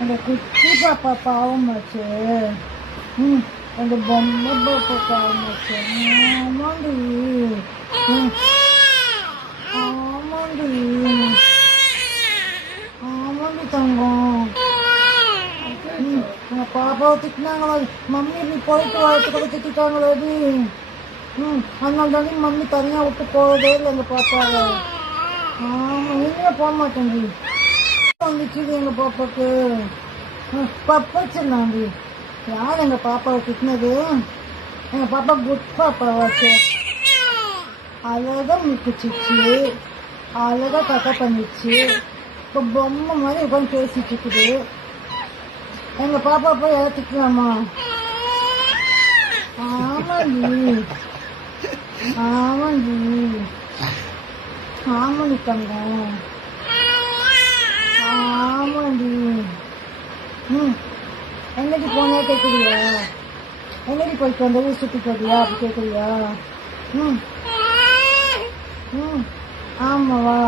அந்த குட்டி பாப்பா பாவமாச்சு. அந்த பொம்மை பாப்பா பாவமாச்சு. ஆமாண்டி. ஆமாண்டி. ஆமாண்டி தங்கம். எங்கள் பாப்பாவை திட்டினாங்களா? மம்மி நீ போயிட்டு வரத்துக்குள்ள திட்டாங்களேடி. அதனால தாண்டி மம்மி தனியாக விட்டு போகவே இல்லை எங்கள் பாப்பாவை. ஆமாம், நீங்களே போக மாட்டேங்கி வந்துச்சு எங்கள் பாப்பாவுக்கு. பப்பச்சுனாண்டி. யார் எங்கள் பாப்பாவை திட்டினது? எங்கள் பாப்பா குட் பாப்பாவாச்சு. அழகாக முக்கிச்சிச்சு, அழகாக கதை பண்ணிச்சு. இப்போ பொம்மை மாதிரி உட்காந்து பேசிட்டு இருக்குது. எங்கள் பாப்பா போய் யாரை திட்டலாமா? ஆமாண்டி. ஆமாண்டி. ஆமாண்டி தங்கம். ஆமாண்டி. எங்கடி போனே கேட்குறியா? எங்கடி போயிட்டு வந்த? ஊர் சுற்றி போறியா அப்படி கேட்குறியா? ஆமாவா?